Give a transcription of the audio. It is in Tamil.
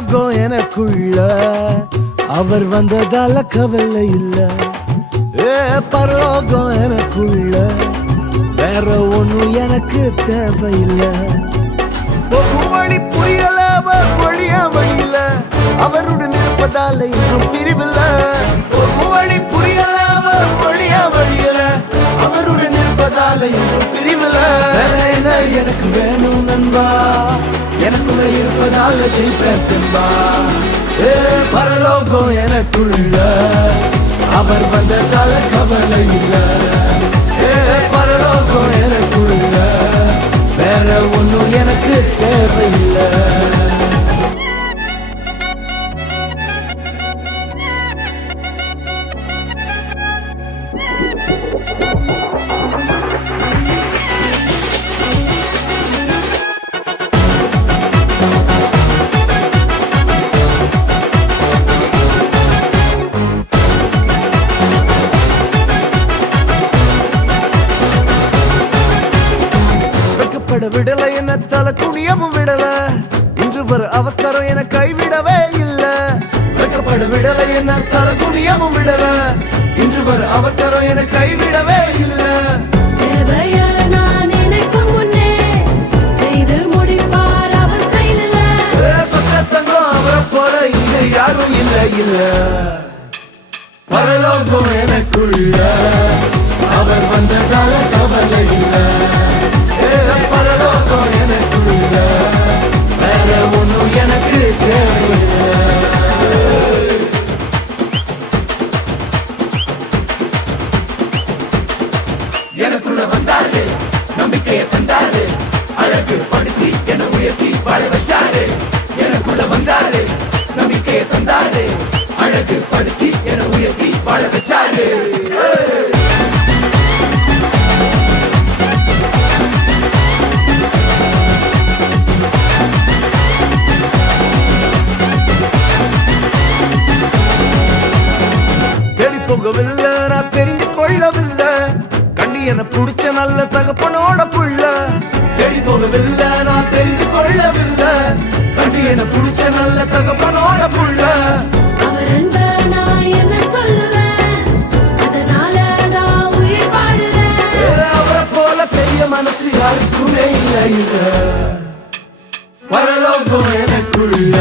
பரலோகம் எனக்குள்ள அவர் வந்ததால கவலை இல்ல. பரலோகம் எனக்குள்ள வேற ஒண்ணும் எனக்கு தேவையில்லை. வழி புரியல வழியா வழியில அவருடன் இருப்பதால இன்றும் பிரிவில்ல. வழி புரியல வழியா வழியில அவருடன் இருப்பதால இன்றும் பிரிவில்ல. வேற என்ன எனக்கு வேணும் நண்பா, எனக்குள்ள இருப்பதால ஜெயிப்பேன் தெம்பா. பரலோகம் எனக்குள்ள அவர் வந்ததால கவலை இல்ல. பரலோகம் எனக்குள்ள வேற ஒண்ணும் எனக்கு தேவையில்லை. விடல என்ன தலை குனியமும் விடல, இன்று வர அவக்கரம் என கைவிடவே இல்ல. வெட்கப்பட விடல என்ன தலை குனியமும் விடல, இன்று வர அவக்கரம் என கைவிடவே இல்ல. சொக்கத்தங்கம் அவரை போல இங்க யாரும் இல்ல இல்ல. பரலோகம் எனக்குள்ள அவர் வந்ததால கவலை இல்ல. பரலோகம் எனக்குள்ள வேற ஒண்ணும் எனக்கு தேவையில்லை. எனக்குள்ள வந்தாரு, நம்பிக்கையை தந்தாரு, அழகு படுத்தி என உயர்த்தி வாழ வச்சாரு. எனக்குள்ள வந்தாரு, நம்பிக்கையை தந்தாரு, அழகு படுத்தி என உயர்த்தி வாழ வச்சாரு. போகவில்லை நான் தெரிந்து கொள்ளவில்லை, கண்டி என புடிச்ச நல்ல தகப்பனோட புள்ள. தேடி போகவில்லை நான் தெரிந்து கொள்ளவில்லை, கண்டி என புடிச்ச நல்ல தகப்பனோட புள்ள. அவர் அன்ப நான் என்ன சொல்லுவேன், அதனால நான் உயிர் வாழுறேன். அவரை போல பெரிய மனசு யாருக்குமே இல்லை. பரலோகம் எனக்குள்ள